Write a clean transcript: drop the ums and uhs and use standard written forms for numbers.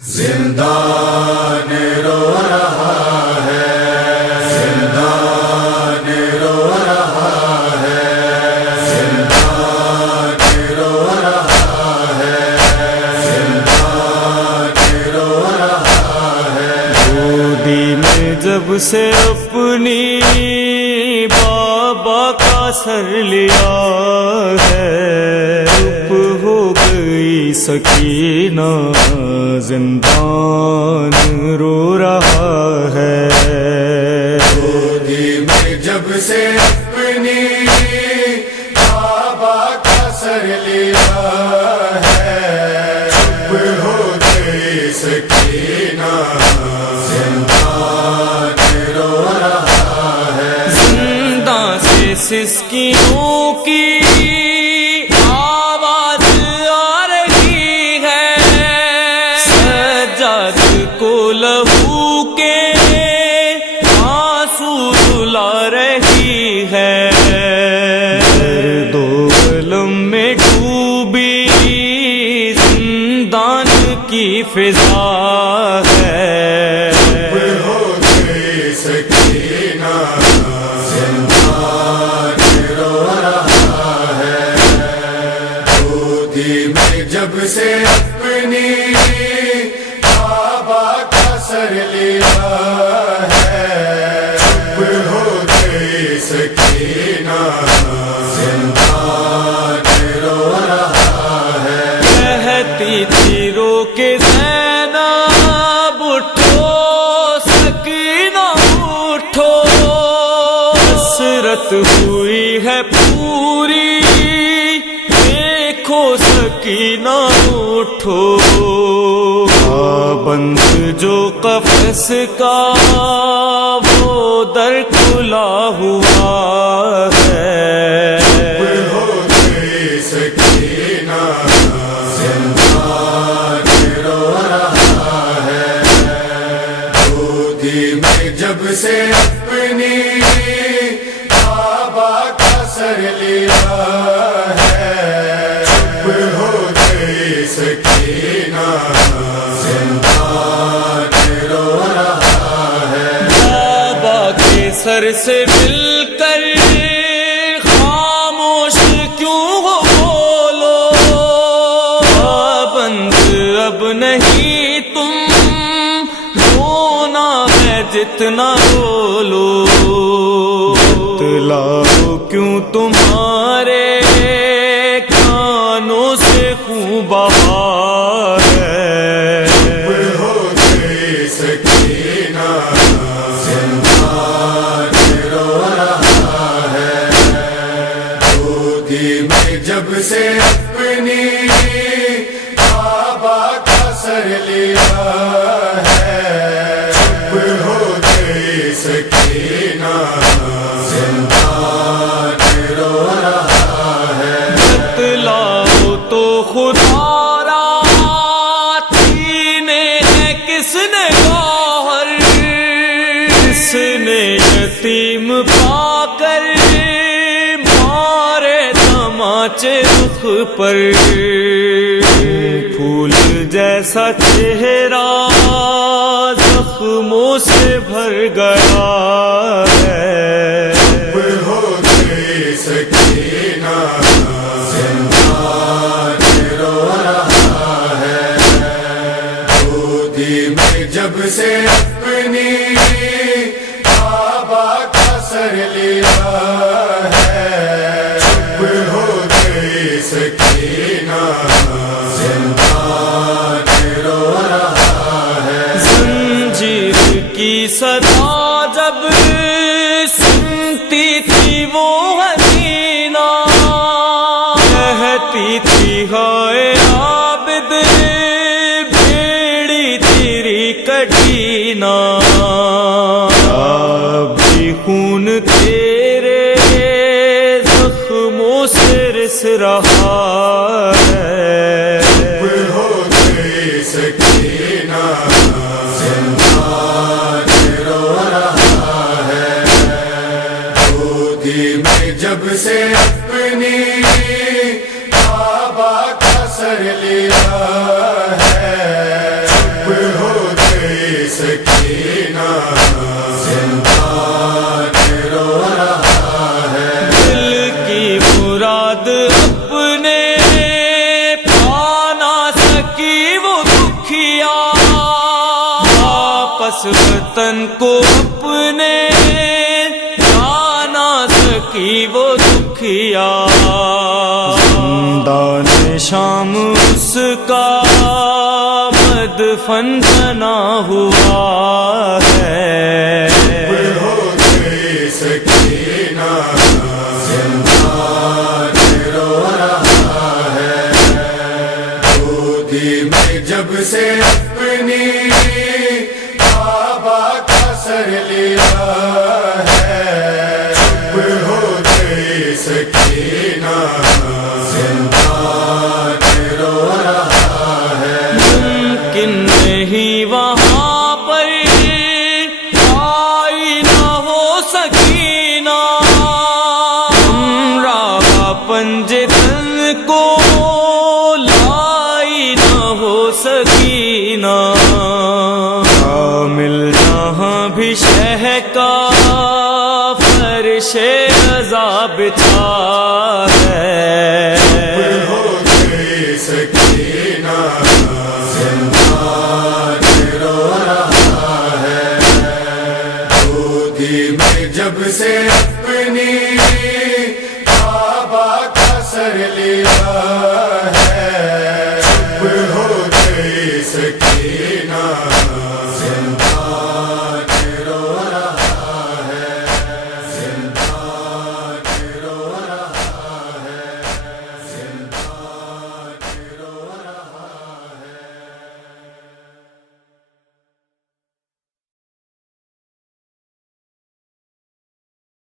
زندان رو رہا ہے، زندان رو رہا ہے، زندان رو رہا ہے، زندان رو رہا ہے۔ گودی میں جب سے اپنی بابا کا سر لیا ہے، چپ ہو گئی سکینہ، زندان رو رہا ہے۔ گودی میں جب سے اپنی بابا کا سر لیا ہے، چپ ہو گئی سکینہ، زندان رو رہا ہے۔ زندان سے سسکیوں کی آواز آ رہی ہے، سجاد کو لہو کے آنسو رلا رہی ہے، درد و الم میں ڈوبی زندان کی فضا ہے، ہو گئی سکینہ، زندان رو رہا ہے۔ گودی میں جب سے اپنی بابا کا سر لیا ہے، چپ ہو گئی سکینہ، زندان رو رہا ہے۔ کہتی تھی رو کے زینب اٹھو، سکینہ اٹھو، حسرت ہوئی ہے پوری، دیکھو سکینہ اٹھو، بند جو قفس کا وہ در کھلا ہوا ہے، ہو گئی سکینہ، زندان رو رہا ہے۔ گودی میں جب سے اپنی بابا کا سر لیا ہے، چپ ہو گئی سکینہ، زندان رو رہا ہے۔ بابا کے سر سے مل کر خاموش کیوں ہو بولو، پابند اب نہیں تم، رونا ہے جتنا بولو، بتلاؤ کیوں تمہارے کانوں سے خون بہا ہے، ہو گئی سکینہ، زندان رو رہا ہے۔ گودی میں جب سے اپنی بابا کا سر لیا ہے، چپ ہو گئی سکینہ، زندان رو رہا ہے۔ بتلاؤ تو خدا را چھینے ہے کس نے گوہر، کس نے یتیم پا کر مارے تماچے رخ پر، پھول جیسا چہرہ زخموں سے بھر گیا ہے، ہو گئی سکینہ، زندان رو رہا ہے۔ گودی میں جب سے اپنی بابا کا سر لیا ہے، چپ ہو گئی سکینہ، زندان رو رہا ہے۔ زنجیر کی صدا جب سنتی تھی وہ حسینہ، کہتی تھی ہائے عابد بیڑی تیری کٹینا، اب بھی خون تیرے زخموں سے رس رہا ہے، ہو گئی سکینہ، زندان رو رہا ہے۔ گودی میں جب سے اپنی بابا کا سر لیا ہے، چپ پاس وطن کو اپنے جانا سکی وہ دکھیا، زندان شام اس کا مدفن بنا ہوا ہے۔ ہو گئی سکینہ زندان رو رہا ہے، گودی میں جب سے اپنی بابا کا سر لیا ہے، ہو گئی سکینہ زندان رو رہا ہے۔ ممکن نہیں وہاں پر آئی نہ ہو سکینہ، ہمراہ پنجے تن کو لائی نہ ہو سکینہ، کامل جہاں بھی شہ کا فرش عذاب تھا